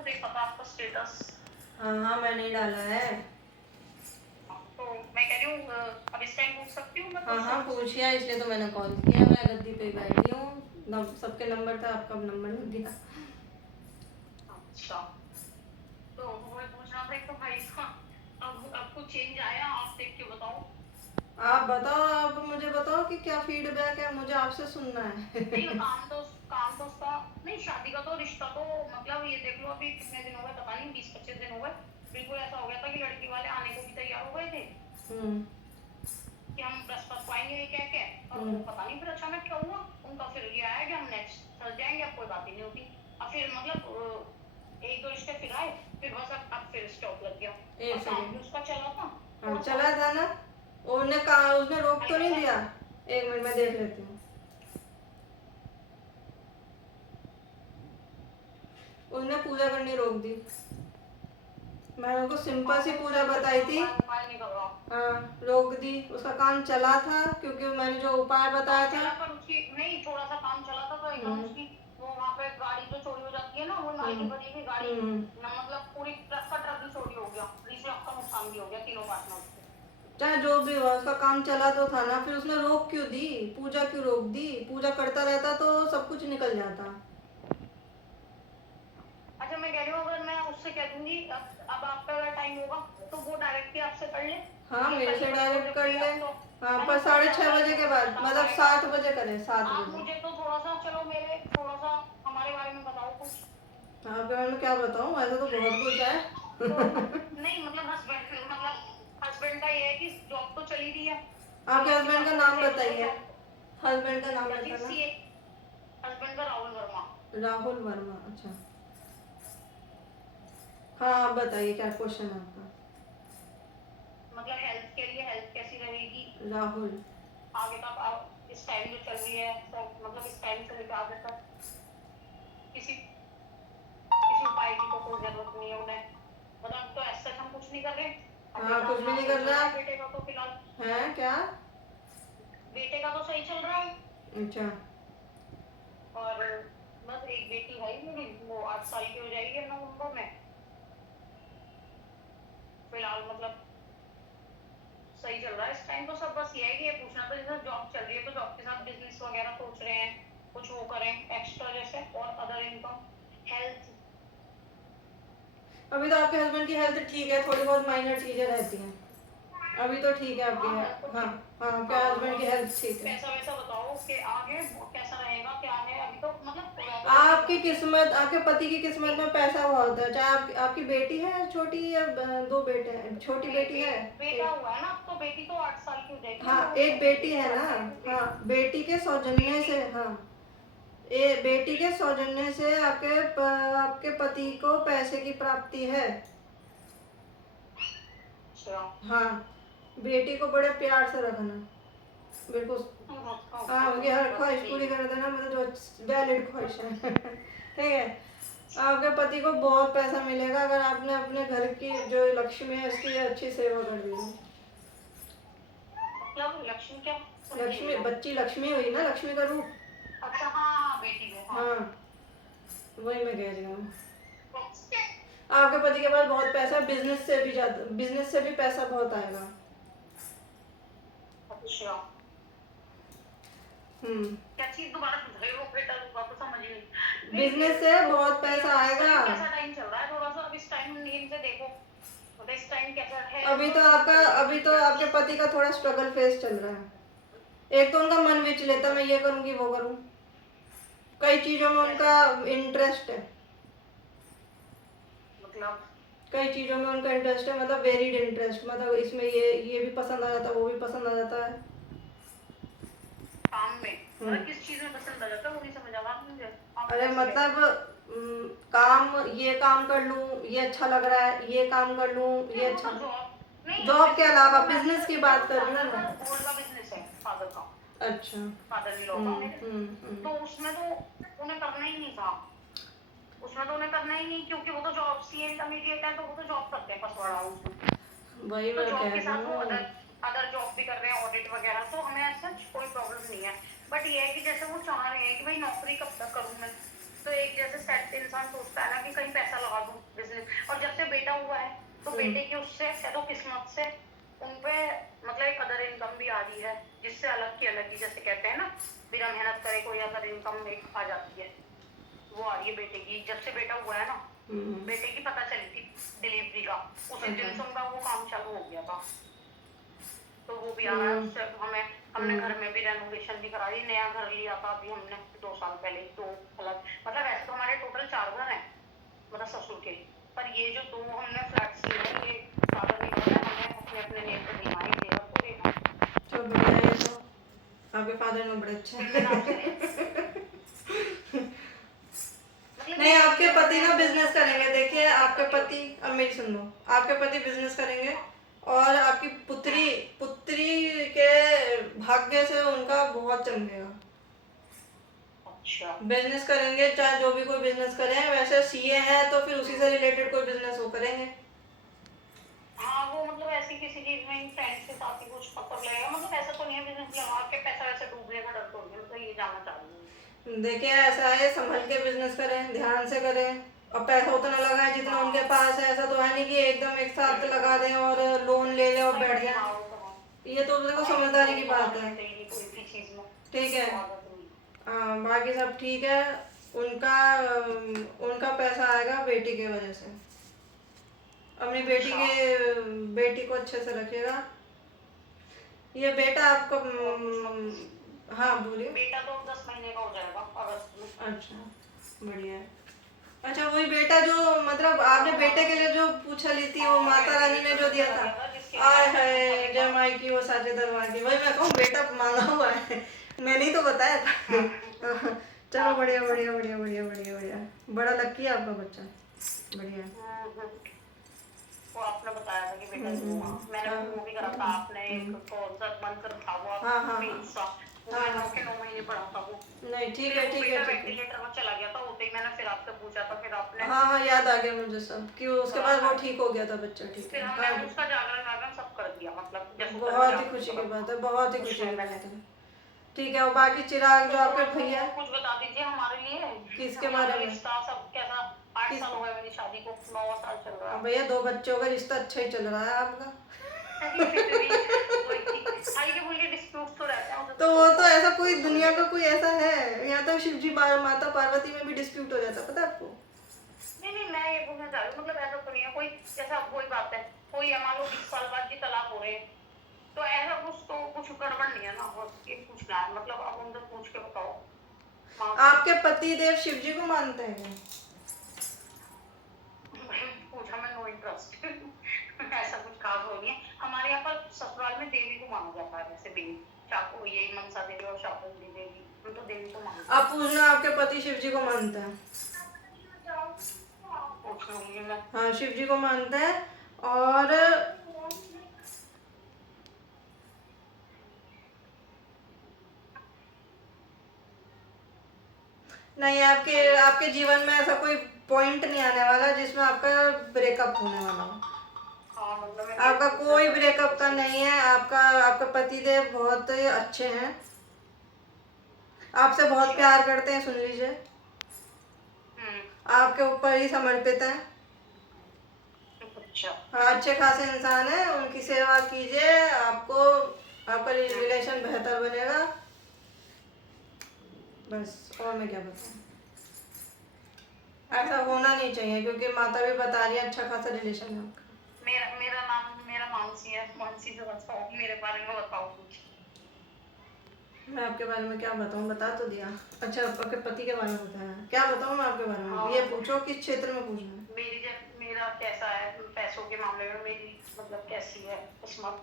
वो देखा था आपका स्टेटस। हाँ हाँ मैंने ही डाला है। तो मैं कह रही हूँ अब इस टाइम पूछ सकती हूँ मैं हाँ हाँ क्वेश्चंस? पूछिए, इसलिए तो मैंने कॉल किया। मैं गद्दी पे बैठी हूँ, सबके नंबर था, आपका नंबर लग गया। अच्छा, तो वही पूछना था तो भाई हाँ, अब कुछ चेंज आया आप देख के बताओ। आप बताओ, आप मुझे बताओ कि क्या फीडबैक है, मुझे आपसे सुनना नहीं है। काम तो उसका नहीं, शादी का तो रिश्ता तो मतलब ये देख लो अभी कितने दिन हो गए पता नहीं, 20-25 दिन हो गए। बिल्कुल ऐसा हो गया था कि लड़की वाले आने को भी तैयार हो गए थे हम्म कि हम बृहस्पति को आएंगे कह के, और वो हम्म पता नहीं फिर अचानक क्या हुआ उनका, फिर ये आया कि हम नेक्स्ट थर्सडे आएंगे, अब कोई बात ही नहीं होती। अब फिर मतलब एक दो रिश्ते फिर आए, फिर बस अब फिर स्टॉप लग गया। और एक काम भी सेकेंड। उसका चला था हाँ थोड़ा सा चला था ना, उसने कहा, उसने रोक तो हल्का नहीं सा। दिया? एक मिनट में देख लेती हूँ। उसने पूजा करनी रोक दी। मैंने उसको सिंपल हाँ सी तो पूजा उसने कुछ बताई थी। उपाय नहीं कर रहा। हाँ रोक दी, उसका काम चला था क्योंकि मैंने जो उपाय बताया काम था। चला पर उसकी नहीं, थोड़ा सा काम चला था तो एकदम हम्म उसकी वो वहां पे गाड़ी जो चोरी हो जाती है ना, वो माल हम्म की भरी हुई गाड़ी हम्म ना, मतलब पूरी ट्रक का ट्रक ही चोरी हो गया, 20 लाख का नुकसान भी हो गया तीनों पार्टनर को। चाहे जो भी हुआ, उसका काम चला तो था ना, फिर उसने रोक क्यों दी? पूजा क्यों रोक दी? पूजा करता रहता तो सब कुछ निकल जाता। अच्छा मैं कह रही हूँ अगर मैं उससे कह दूंगी अब आपका अगर टाइम होगा तो वो डायरेक्टली आपसे कर ले, हाँ ये मेरे पहले से बता दो डायरेक्ट कर जबकि ले। अब तो हाँ है ना पर बहुत 6:30 ज्यादा बजे के बाद, बता मतलब पाएगा। 7 बजे करें, 7 बजे। आप मुझे तो थोड़ा सा चलो मेरे थोड़ा सा हमारे बारे में बताओ कुछ। आपके बारे में क्या बताऊँ, ऐसा तो बहुत कुछ तो है। नहीं मतलब हस्बैंड का ये है कि जॉब तो चली रही है, आपके चलो आपके हस्बैंड साथ का तो नाम वैसे ही बताओ बताइए। जॉब। हस्बैंड का नाम क्या चीज बताना। सी? हस्बैंड का राहुल वर्मा। राहुल वर्मा, अच्छा। हाँ आप बताइए, क्या क्वेश्चन है आपका? मतलब हेल्थ के लिए हेल्थ कैसी रहेगी राहुल। आगे तक, इस टाइम जो चल रही है तो मतलब इस टाइम से लेकर आगे तक किसी किसी उपाय की तो कोई जरूरत नहीं है उन्हें, मतलब तो ऐसा हम कुछ नहीं कर रहे। अब हाँ बेटा कुछ भी अपना नहीं सही कर चल रहा रहा है, बेटे का तो फिलहाल है क्या? बेटे का तो सही चल रहा है। अच्छा। और बस एक बेटी है मेरी, वो 8 साल की हो जाएगी नवंबर में। फिलहाल मतलब सही चल रहा है इस टाइम तो सब, बस ये है कि ये पूछना था जैसे जॉब चल रही है तो जॉब के साथ बिजनेस वगैरह सोच रहे हैं कुछ वो करें एक्स्ट्रा जैसे, और अदर इनकम, हेल्थ। अभी तो आपके हस्बैंड की हेल्थ ठीक है, थोड़ी बहुत माइनर चीजें रहती हैं। अभी तो ठीक है आपकी हाँ है। हेल्थ तो हाँ ठीक। हाँ आपके हाँ हस्बैंड की और हेल्थ ठीक है। पैसा वैसा बताओ कि आगे कैसा रहेगा क्या है, अभी तो मतलब वैसे तो ठीक आपकी है। किस्मत, आपके पति की किस्मत में पैसा हुआ होता है, चाहे आपकी बेटी है छोटी या दो बेटे हैं? छोटी बेटी है बेटा एक। हुआ है ना, तो बेटी तो 8 साल की हो जाएगी हाँ एक नवंबर में, बेटी बेटी है तो ना। 8 साल की हो हाँ जाएगी। बेटी के सौजन्य बेटी से, हाँ बेटी के सौजन्य से आपके पति को पैसे की प्राप्ति है। अच्छा। हाँ बेटी को बड़े प्यार से रखना, बिल्कुल। हाँ उनकी हर बस ख्वाहिश पूरी ठीक। कर देना, मतलब जो वैलिड ख्वाहिश है। ठीक है। आपके पति को बहुत पैसा मिलेगा अगर आपने अपने घर की जो लक्ष्मी है उसकी अच्छी सेवा कर दी है। मतलब लक्ष्मी क्या, समझी नहीं लक्ष्मी, मैं। बच्ची लक्ष्मी हुई ना, लक्ष्मी का रूप। अच्छा हाँ हाँ बेटी को हाँ। हाँ वही मैं कह रही हूँ। आपके पति के पास बहुत पैसा है, बिजनेस से भी ज्यादा, बिजनेस से भी पैसा बहुत आएगा। अच्छा हम्म क्या चीज दोबारा पूछ रहे हो बेटा, बात तो समझ ही नहीं। नहीं बिजनेस से तो बहुत ये पैसा अब इस आएगा। टाइम कैसा टाइम चल रहा है, थोड़ा सा अब इस टाइम नींद से देखो, मतलब इस टाइम कैसा है अभी तो तो ठीक आपका, चल रही है अभी तो चीजें। आपके पति का थोड़ा स्ट्रगल फेस चल रहा है। एक तो उनका मन विचलित है, मैं ये करूंगी वो करूँ, कई चीजों में कैसे उनका मतलब? इंटरेस्ट है। मतलब कई चीजों में उनका इंटरेस्ट है, मतलब वेरिड इंटरेस्ट, मतलब इसमें ये भी पसंद आ जाता है, वो भी पसंद आ जाता है। काम में हम्म मतलब किस चीज में पसंद आ जाता है वो नहीं समझ आ रहा मुझे, आप अरे कैसे कह रहे हो? मतलब काम, ये काम कर लूं, ये अच्छा लग रहा है, ये काम कर लूं, ये नहीं वो अच्छा। तो जॉब नहीं, जॉब के बिजनेस अलावा वो मैं बिजनेस की बात देखो कर रही हूँ फादर मैं। का गोल्ड का बिजनेस है, फादर का, अच्छा। फादर इन लॉ का मेरे। हम्म। तो उसमें तो उन्हें करना ही नहीं था, उसमें तो उन्हें करना ही नहीं क्योंकि वो तो जॉब सी इंटरमीडिएट है तो वो तो जॉब करते हैं पसवाड़ा हाउस में। वही तो मैं जॉब कह के रही साथ वो हूँ। अदर अदर जॉब भी कर रहे हैं ऑडिट वगैरह, तो हमें ऐसा कोई प्रॉब्लम नहीं है। बट ये है कि जैसे वो चाह रहे हैं कि भाई नौकरी कब तक करूँ मैं, तो एक जैसे सेट इंसान इंसान सोचता है ना कि कहीं पैसा लगा दूं बिजनेस, और जब से बेटा हुआ है तो बेटे की उससे कह दो किस्मत से उन पे मतलब एक अदर इनकम भी आ रही है, जिससे अलग की अलग ही, जैसे कहते हैं ना बिना मेहनत करे कोई अदर इनकम एक आ जाती है, वो आ रही है बेटे की। जब से बेटा हुआ है ना, बेटे की पता चली थी डिलीवरी का, उसी दिन से उनका वो काम चालू हो गया था, तो वो भी आ रहा है उससे। हमने घर में भी रेनोवेशन भी कराई, नया घर लिया था अभी हमने 2 साल पहले, 2 अलग, मतलब ऐसे तो हमारे टोटल 4 घर हैं मतलब ससुर के, पर ये जो 2 हमने फ्लैट्स लिए हैं ये फादर ने बोला हमें अपने अपने नेम पे देना है, देवर को देना है। चलो बढ़िया है, ये तो आपके फादर ने बड़े अच्छे फिर मैंने आपसे हैं। मतलब नहीं, आपके पति ना बिजनेस करेंगे, देखिए आपके पति, अब मेरी सुन लो, आपके पति बिजनेस करेंगे और आपकी पुत्री पुत्री के भाग्य से उनका बहुत चमकेगा। अच्छा बिजनेस करेंगे, चाहे जो भी कोई बिजनेस करें, वैसे सीए हैं तो फिर उसी से रिलेटेड कोई बिजनेस वो करेंगे। हाँ, वो मतलब ऐसी किसी चीज में फ्रेंड्स के साथ ही कुछ मतलब लगेगा, मतलब ऐसा तो नहीं है बिजनेस लगा के पैसा वैसे डूबने का डर तो नहीं है, मतलब ये जानना चाह रही हूँ। देखिए ऐसा है, संभल के बिजनेस करें, ध्यान से करें, और पैसा उतना लगाएं जितना उनके पास है। ऐसा तो है नहीं कि एकदम एक साथ लगा दें और लोन ले लें और बैठ जाएं। ये तो देखो समझदारी की बात है, ठीक है। बाकी सब ठीक है। उनका उनका पैसा आएगा बेटी की वजह से। अपनी बेटी को अच्छे से रखिएगा। ये बेटा आपको हाँ बोलिए। बेटा तो 10 महीने का हो जाएगा अगस्त में। अच्छा बढ़िया है। अच्छा वही बेटा जो मतलब आपने बेटे के लिए जो पूछा ली थी, वो माता रानी ने जो दिया था, आय हाय जय माई की वो साचे दरबार की, वही मैं कहूँ बेटा मांगा हुआ है। मैंने ही तो बताया था। चलो बढ़िया बढ़िया बढ़िया बढ़िया बढ़िया बढ़िया, बड़ा लकी है आपका बच्चा, बढ़िया। वो आपने बताया था कि बेटा मैंने वो भी करा था, आपने एक कौन सा मंत्र था वो मैंने 9 महीने पढ़ा था वो। नहीं ठीक है ठीक है। वेंटिलेटर में चला गया था, होते ही मैंने फिर आपसे पूछा था, फिर आपने हाँ याद आ गया मुझे सब, कि उसके बाद वो ठीक हो गया था बच्चा, ठीक है। फिर हमने उसका जागरण सब कर दिया, मतलब बहुत ही खुशी की बात है, बहुत ही खुशी की बात है। ठीक है, और बाकी चिराग जो आपके भैया, कुछ बता दीजिए हमारे लिए, किसके बारे में? रिश्ता सब कैसा? 8 साल हो गए मेरी शादी को, 9 साल चल रहा है भैया। 2 बच्चों का रिश्ता अच्छा ही चल रहा है आपका। तो वो तो ऐसा कोई दुनिया का कोई ऐसा है, यहाँ तो शिव जी माता पार्वती में भी डिस्प्यूट हो जाता, पता है आपको? नहीं मैं ये बोलना चाह रही हूँ, मतलब ऐसा तो नहीं है कोई, जैसा वही बात है, कोई मान लो 20 साल बाद की तलाक हो रहे हैं, तो ऐसा कुछ गड़बड़ नहीं है ना, बस ये पूछना है, मतलब आप उनसे पूछ के बताओ। आपके पति देव शिव जी को मानते हैं? पूछा मैं, नो इंटरेस्ट। ऐसा कुछ खास हो नहीं है हमारे यहाँ पर, ससुराल में देवी को माना जाता है, जैसे देवी चाकू यही मनसा देवी और शाकुंतली देवी, हम तो देवी को मानते हैं। आप पूछना आपके पति शिव जी को मानते हैं? पूछ लूंगी मैं। हाँ शिव जी को मानते हैं। और नहीं, आपके जीवन में ऐसा कोई पॉइंट नहीं आने वाला जिसमें आपका ब्रेकअप होने वाला हो। आपका कोई ब्रेकअप का नहीं है। आपका पतिदेव बहुत अच्छे हैं, आपसे बहुत प्यार करते हैं, सुन लीजिए, आपके ऊपर ही समर्पित है। हाँ अच्छे खासे इंसान है, उनकी सेवा कीजिए, आपका रिलेशन बेहतर बनेगा, बस। और मैं क्या बताऊँ, ऐसा होना नहीं चाहिए, क्योंकि माता भी बता रही है अच्छा खासा रिलेशन है आपका। मेरा मानसी है, मानसी से बताओ, मेरे बारे में बताओ कुछ। मैं आपके बारे में क्या बताऊँ, बता तो दिया। अच्छा आपके पति के बारे में बताया, क्या बताऊँ मैं आपके बारे में? ये पूछो किस क्षेत्र में पूछना है। मेरा कैसा है पैसों के मामले में, मेरी मतलब कैसी है किस्मत?